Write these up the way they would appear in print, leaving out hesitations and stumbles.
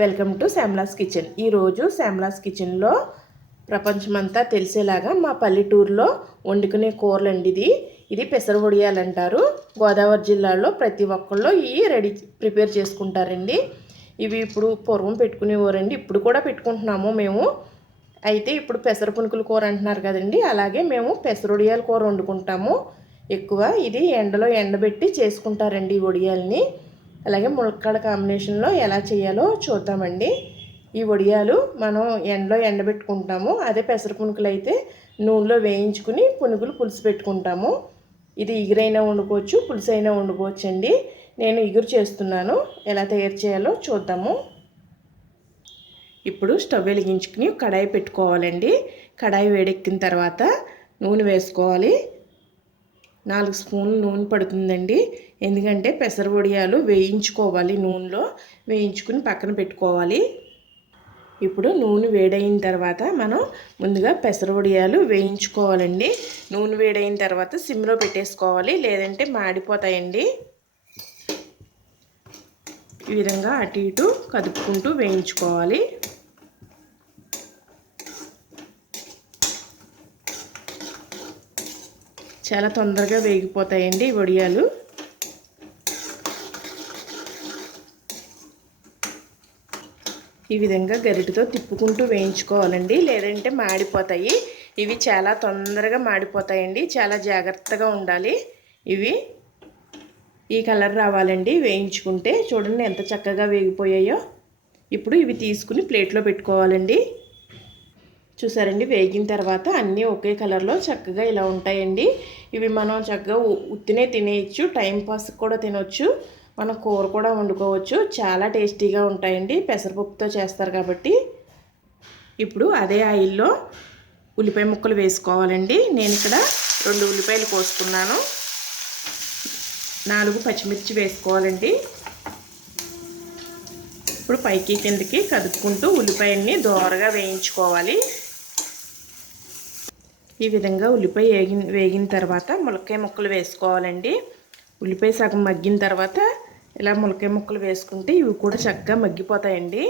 Welcome to శ్యామలాస్ kitchen. ఈరోజు శ్యామలాస్ కిచెన్లో ప్రపంచమంతా తెలిసేలాగా మా పల్లెటూరులో వండుకునే కూరలండి. ఇది పెసర వడియాలు అంటారు. గోదావరి జిల్లాలో ప్రతి ఒక్కళ్ళు ప్రిపేర్ చేసుకుంటారండి. ఇవి ఇప్పుడు పూర్వం పెట్టుకునేవారండి, ఇప్పుడు కూడా పెట్టుకుంటున్నాము మేము. అయితే ఇప్పుడు పెసర పునుకుల కూర అంటున్నారు కదండి, అలాగే మేము పెసర వడియాల కూర వండుకుంటాము. ఎక్కువ ఇది ఎండలో ఎండబెట్టి చేసుకుంటారండి ఈ వడియాల్ని. అలాగే ములక్కాడ కాంబినేషన్లో ఎలా చేయాలో చూద్దామండి. ఈ వడియాలు మనం ఎండలో ఎండబెట్టుకుంటాము. అదే పెసర పునుకులు అయితే నూనెలో వేయించుకుని పునుకులు పులుసు పెట్టుకుంటాము. ఇది ఇగురైనా వండుకోవచ్చు, పులుసు అయినా వండుకోవచ్చు అండి. నేను ఇగురు చేస్తున్నాను. ఎలా తయారు చేయాలో చూద్దాము. ఇప్పుడు స్టవ్ వెలిగించుకుని కడాయి పెట్టుకోవాలండి. కడాయి వేడెక్కిన తర్వాత నూనె వేసుకోవాలి. 4 స్పూన్లు నూనె పడుతుందండి. ఎందుకంటే పెసర వడియాలు వేయించుకోవాలి, నూనెలో వేయించుకుని పక్కన పెట్టుకోవాలి. ఇప్పుడు నూనె వేడైన తర్వాత మనం ముందుగా పెసర వడియాలు వేయించుకోవాలండి. నూనె వేడైన తర్వాత సిమ్లో పెట్టేసుకోవాలి, లేదంటే మాడిపోతాయండి. ఈ విధంగా అటు ఇటు కదుపుకుంటూ వేయించుకోవాలి. చాలా తొందరగా వేగిపోతాయండి ఈ వడియాలు. ఈ విధంగా గరిటెతో తిప్పుకుంటూ వేయించుకోవాలండి, లేదంటే మాడిపోతాయి. ఇవి చాలా తొందరగా మాడిపోతాయండి, చాలా జాగ్రత్తగా ఉండాలి. ఇవి ఈ కలర్ రావాలండి వేయించుకుంటే. చూడండి ఎంత చక్కగా వేగిపోయాయో. ఇప్పుడు ఇవి తీసుకుని ప్లేట్లో పెట్టుకోవాలండి. చూసారండి, వేగిన తర్వాత అన్నీ ఒకే కలర్లో చక్కగా ఇలా ఉంటాయండి. ఇవి మనం చక్కగా ఉత్తినే తినేయచ్చు, టైంపాస్ కూడా తినవచ్చు, మనం కూర కూడా వండుకోవచ్చు. చాలా టేస్టీగా ఉంటాయండి, పెసరపప్పుతో చేస్తారు కాబట్టి. ఇప్పుడు అదే ఆయిల్లో ఉల్లిపాయ ముక్కలు వేసుకోవాలండి. నేను ఇక్కడ 2 ఉల్లిపాయలు కోసుకున్నాను. 4 పచ్చిమిర్చి వేసుకోవాలండి. ఇప్పుడు పైకి కిందకి కదుపుకుంటూ ఉల్లిపాయల్ని దోరగా వేయించుకోవాలి. ఈ విధంగా ఉల్లిపాయ వేగిన తర్వాత ములక్కాయ ముక్కలు వేసుకోవాలండి. ఉల్లిపాయ సగం మగ్గిన తర్వాత ఇలా ములక్కాయ ముక్కలు వేసుకుంటే ఇవి కూడా చక్కగా మగ్గిపోతాయండి.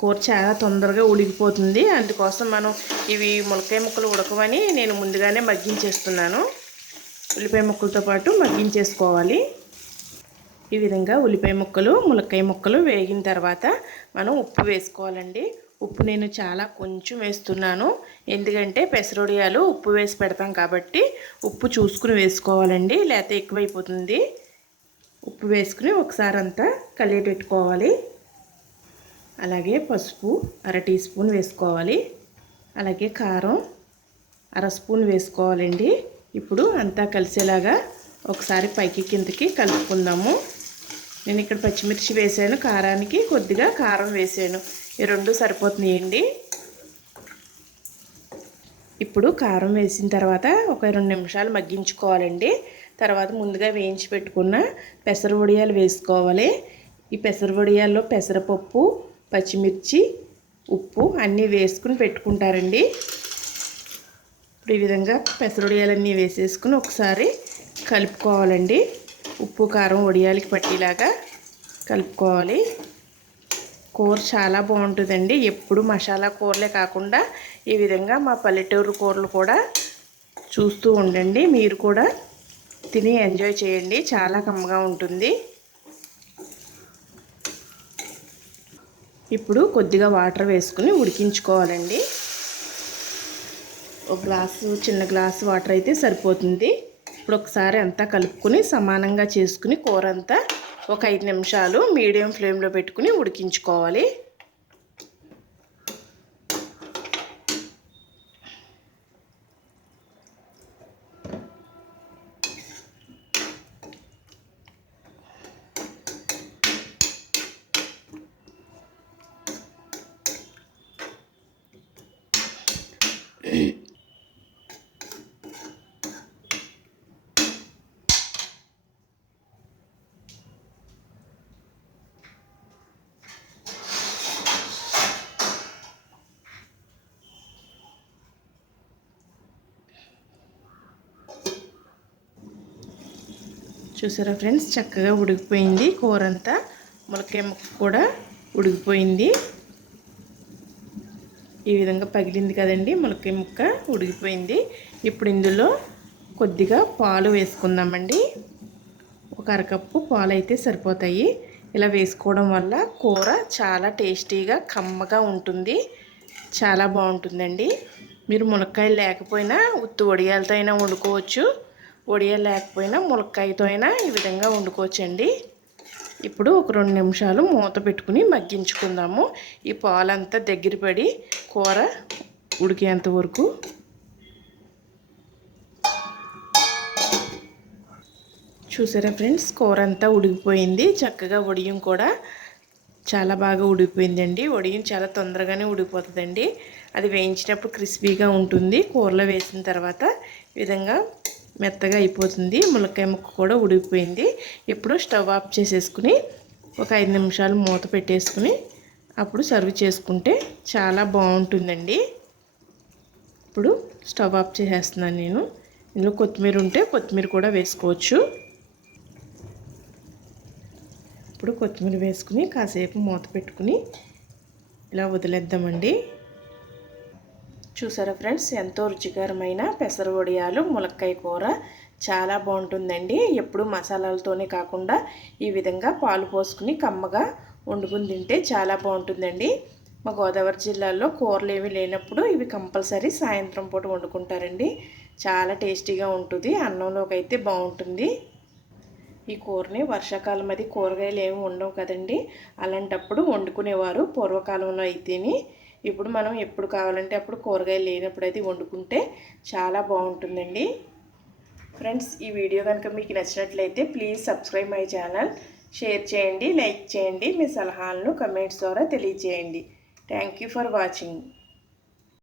కూర చాలా తొందరగా ఉడికిపోతుంది, అందుకోసం మనం ఇవి ములక్కాయ ముక్కలు ఉడకవని నేను ముందుగానే మగ్గించేస్తున్నాను. ఉల్లిపాయ ముక్కలతో పాటు మగ్గించేసుకోవాలి. ఈ విధంగా ఉల్లిపాయ ముక్కలు ములక్కాయ ముక్కలు వేగిన తర్వాత మనం ఉప్పు వేసుకోవాలండి. ఉప్పు నేను చాలా కొంచెం వేస్తున్నాను, ఎందుకంటే పెసరొడియాలు ఉప్పు వేసి పెడతాం కాబట్టి ఉప్పు చూసుకుని వేసుకోవాలండి, లేకపోతే ఎక్కువైపోతుంది. ఉప్పు వేసుకుని ఒకసారి అంతా కలిపి పెట్టుకోవాలి. అలాగే పసుపు 1/2 టీ స్పూన్ వేసుకోవాలి. అలాగే కారం 1/2 స్పూన్ వేసుకోవాలండి. ఇప్పుడు అంతా కలిసేలాగా ఒకసారి పైకి కిందకి కలుపుకుందాము. నేను ఇక్కడ పచ్చిమిర్చి వేసాను, కారానికి కొద్దిగా కారం వేసాను, ఈ 2 సరిపోతున్నాయండి. ఇప్పుడు కారం వేసిన తర్వాత ఒక 2 నిమిషాలు మగ్గించుకోవాలండి. తర్వాత ముందుగా వేయించి పెట్టుకున్న పెసర వడియాలు వేసుకోవాలి. ఈ పెసర వడియాల్లో పెసరపప్పు, పచ్చిమిర్చి, ఉప్పు అన్నీ వేసుకుని పెట్టుకుంటారండి. ఇప్పుడు ఈ విధంగా పెసర వడియాలన్నీ వేసేసుకుని ఒకసారి కలుపుకోవాలండి. ఉప్పు కారం వడియాలకి పట్టేలాగా కలుపుకోవాలి. కూర చాలా బాగుంటుందండి. ఎప్పుడు మసాలా కూరలే కాకుండా ఈ విధంగా మా పల్లెటూరు కూరలు కూడా చూస్తూ ఉండండి. మీరు కూడా తిని ఎంజాయ్ చేయండి, చాలా కమ్మగా ఉంటుంది. ఇప్పుడు కొద్దిగా వాటర్ వేసుకుని ఉడికించుకోవాలండి. ఒక గ్లాసు, చిన్న గ్లాసు వాటర్ అయితే సరిపోతుంది. ఇప్పుడు ఒకసారి అంతా కలుపుకొని సమానంగా చేసుకుని కూర అంతా ఒక 5 నిమిషాలు మీడియం ఫ్లేమ్లో పెట్టుకుని ఉడికించుకోవాలి. చూసారా ఫ్రెండ్స్, చక్కగా ఉడికిపోయింది కూర అంతా. ములక్కాయ ముక్క కూడా ఉడికిపోయింది. ఈ విధంగా పగిలింది కదండి, ములక్కాయ ముక్క ఉడికిపోయింది. ఇప్పుడు ఇందులో కొద్దిగా పాలు వేసుకుందామండి. ఒక అరకప్పు పాలు అయితే సరిపోతాయి. ఇలా వేసుకోవడం వల్ల కూర చాలా టేస్టీగా కమ్మగా ఉంటుంది, చాలా బాగుంటుందండి. మీరు ములక్కాయలు లేకపోయినా ఉత్తి వడియాలతో అయినా వండుకోవచ్చు, వడియాలు లేకపోయినా ములక్కాయతో అయినా ఈ విధంగా వండుకోవచ్చండి. ఇప్పుడు ఒక 2 నిమిషాలు మూత పెట్టుకుని మగ్గించుకుందాము. ఈ పాలంతా దగ్గర పడి కూర ఉడికేంత వరకు. చూసారా ఫ్రెండ్స్, కూర అంతా ఉడికిపోయింది చక్కగా. వడియం కూడా చాలా బాగా ఉడికిపోయిందండి. వడియం చాలా తొందరగానే ఉడికిపోతుందండి. అది వేయించినప్పుడు క్రిస్పీగా ఉంటుంది. కూరలో వేసిన తర్వాత ఈ విధంగా మెత్తగా అయిపోతుంది. ములక్కాయ ముక్క కూడా ఉడికిపోయింది. ఇప్పుడు స్టవ్ ఆఫ్ చేసేసుకుని ఒక 5 నిమిషాలు మూత పెట్టేసుకుని అప్పుడు సర్వ్ చేసుకుంటే చాలా బాగుంటుందండి. ఇప్పుడు స్టవ్ ఆఫ్ చేసేస్తున్నాను నేను. ఇందులో కొత్తిమీర ఉంటే కొత్తిమీర కూడా వేసుకోవచ్చు. ఇప్పుడు కొత్తిమీర వేసుకుని కాసేపు మూత పెట్టుకుని ఇలా వదిలేద్దామండి. చూసారా ఫ్రెండ్స్, ఎంతో రుచికరమైన పెసర వడియాలు ములక్కాయ కూర చాలా బాగుంటుందండి. ఎప్పుడు మసాలాలతోనే కాకుండా ఈ విధంగా పాలు పోసుకుని కమ్మగా వండుకుని తింటే చాలా బాగుంటుందండి. మా గోదావరి జిల్లాలో కూరలు ఏమీ లేనప్పుడు ఇవి కంపల్సరీ సాయంత్రం పూట వండుకుంటారండి. చాలా టేస్టీగా ఉంటుంది, అన్నంలోకి అయితే బాగుంటుంది. ఈ కూరని వర్షాకాలం అది కూరగాయలు ఏమి ఉండవు కదండి, అలాంటప్పుడు వండుకునేవారు పూర్వకాలంలో అయితేని. ఇప్పుడు మనం ఎప్పుడు కావాలంటే అప్పుడు కూరగాయలు లేనప్పుడు అది వండుకుంటే చాలా బాగుంటుందండి. ఫ్రెండ్స్, ఈ వీడియో కనుక మీకు నచ్చినట్లయితే please subscribe my channel. Share చేయండి, లైక్ చేయండి, మీ సలహాలను కమెంట్స్ ద్వారా తెలియజేయండి. Thank you for watching.